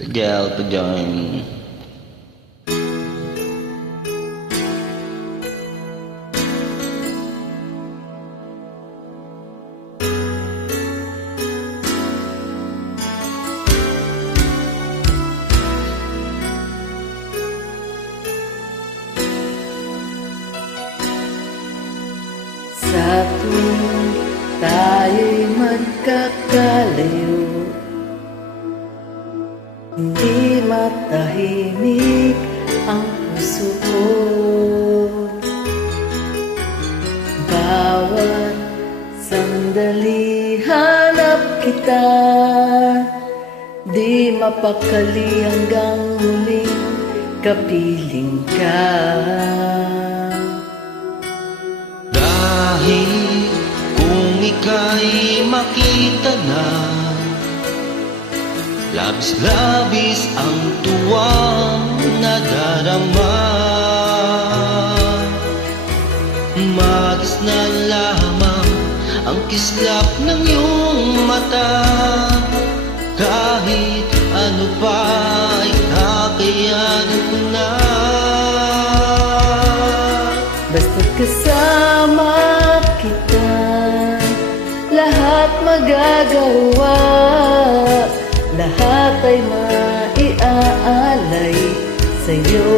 Tagal pa dyan. Sa tuwing tayo'y magkakalayo, hindi matahimik ang puso ko. Bawat sandali hanap kita, di mapakali hanggang muling kapiling ka. Dahil kung ika'y makita na, labis-labis ang tuwang nadarama. Magis na lamang ang kislap ng iyong mata. Kahit ano pa ay kakayanin ko na. Basta't kasama kita, lahat magagawa, lahat ay maiaalay sa'yo.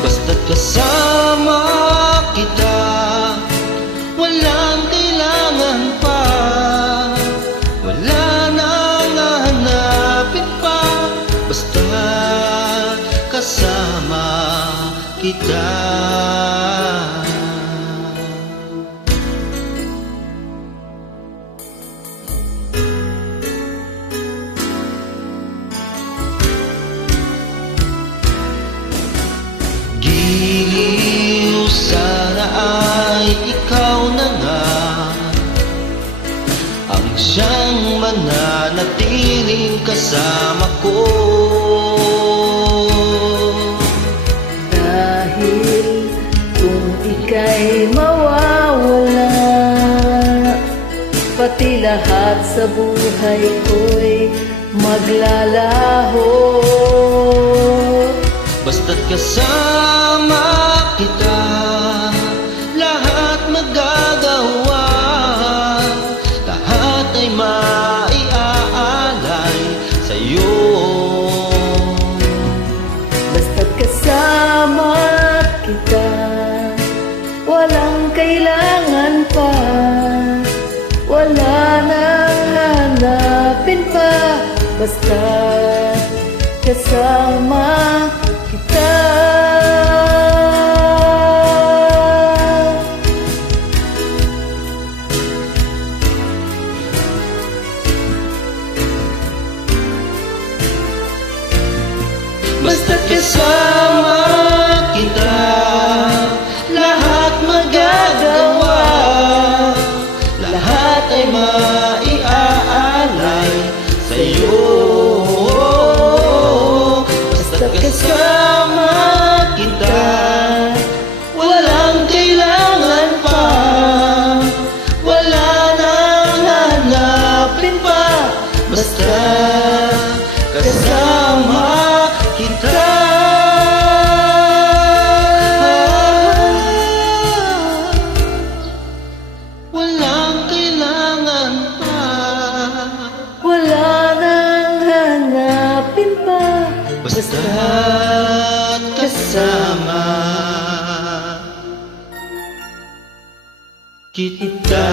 Basta't kasama kita, walang kailangan pa, wala nang hahanapin pa. Basta kasama kita. Giliw sana ay ikaw na nga ang siyang mananatiling kasama ko. Dahil kung ika'y mawawala, pati lahat sa buhay ko'y maglalaho. Basta't kasama kita, lahat magagawa, lahat ay maiaalay sa'yo. Basta't kasama kita, walang kailangan pa, wala nang hanapin pa. Basta kasama kita. Basta't kasama kita, lahat magagawa, lahat ay maiaalay sa'yo. Basta't kasama kita, walang kailangan pa, wala nang hanapin pa. Basta kasama kita. Walang kailangan pa, Wala nang hanapin pa. basta't kasama kita.